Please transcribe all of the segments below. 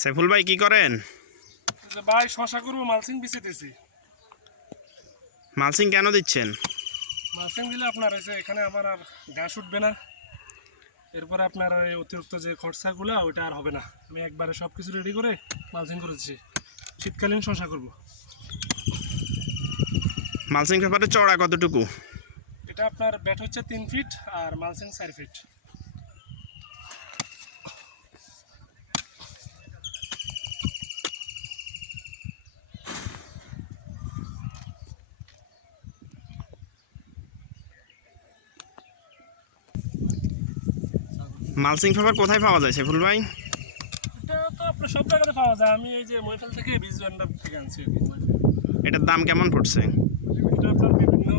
সাইফুল ভাই কি করেন? ভাই শশা করব মালসিং বিছিতেছি মালসিং কেন দিচ্ছেন? মালসিং দিলে আপনার এসে এখানে আমার আর ঘাস উঠবে না। এরপরে আপনার এই অতিরিক্ত যে খরচাগুলো ওইটা আর হবে না। আমি একবারে সব কিছু রেডি করে মালসিং করেছি শীতকালীন শশা করব। মালসিং পেপারের চড়া কতটুকু? এটা আপনার ব্যাট হচ্ছে তিন ফিট আর মালসিং চার ফিট। মালসিং পেপার কোথায় পাওয়া যায় সাইফুল ভাই? এটা তো আপনার সব জায়গাতে পাওয়া যায়। আমি এই যে মহিফাল থেকে বীজ থেকে আনছি এটার দাম কেমন পড়ছে? এটা আপনার বিভিন্ন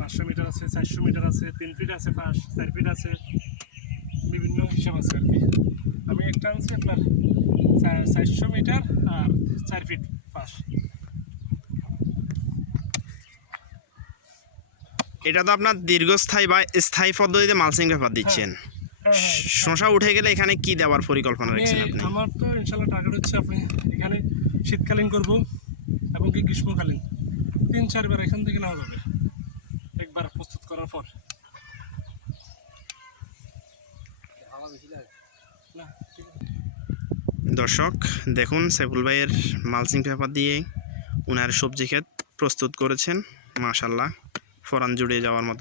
পাঁচশো মিটার আছে চারশো মিটার আছে তিন ফিট আছে পাঁচ চার ফিট আছে বিভিন্ন হিসাব আছে আর কি। আমি একটা আনছি আপনার চারশো মিটার আর চার ফিট পাঁচ। এটা তো আপনার দীর্ঘস্থায়ী বা স্থায়ী পদ্ধতিতে মালসিং পেপার দিচ্ছেন। হ্যাঁ। শশা উঠে গেলে এখানে কি দেওয়ার পরিকল্পনা রাখছেন আপনি? আমার তো ইনশাল্লাহ টার্গেট হচ্ছে আপনি এখানে শীতকালীন করব এবং কি গ্রীষ্মকালীন। তিন চারবার এখান থেকে নেওয়া যাবে। একবার প্রস্তুত করার পর। দর্শক দেখুন সাইফুল ভাইয়ের মালসিং পেপার দিয়ে উনার সবজি ক্ষেত প্রস্তুত করেছেন মাশাল্লাহ ফরান জুড়ে যাওয়ার মতো